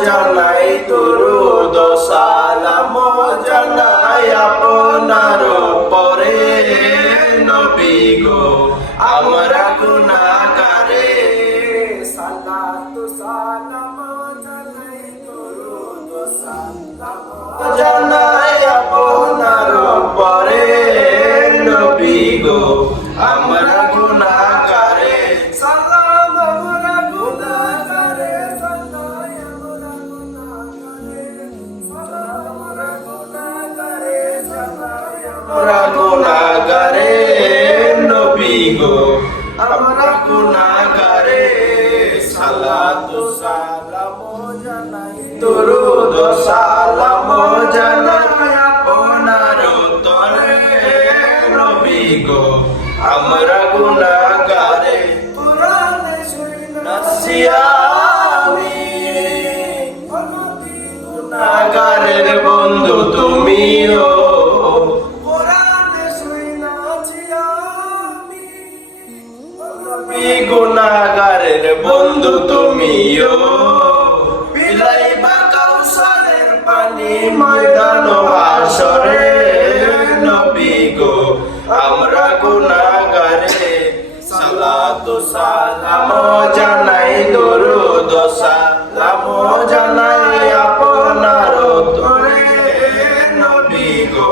জানাই দরুদ সালাম জানাই আপনার পরে নবী গো আমরা গুনাহগারে সালাতু সালাম জানাই দরুদ সালাম জানাই আপনার পরে নবী গো আমরা গুনাহগারে সালাম আমরা গুনাহগারে আমরা গুনাহগারে নবী গো আমরা গুনাহগারে সালাতু সালাম জানাই দরুদ সালাম জানাই আপনার তরে নবী গো আমরা গুনাহগারে কুরআনে নাসিয়ামি গুনাহগারের বন্ধু তুমিও গুনাহগারের বন্ধু তুমিও বিলাইবা কাউসারের পানি ময়দান হাসরে নবী গো আমরা গুনাহগারে সালাতু সালাম জানাই দরুদ সালাম জানাই আপনার তরে নবী গো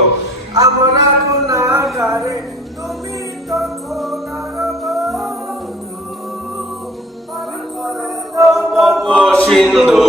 আমরা গুনাহগারে তুমি তো সিন্ধু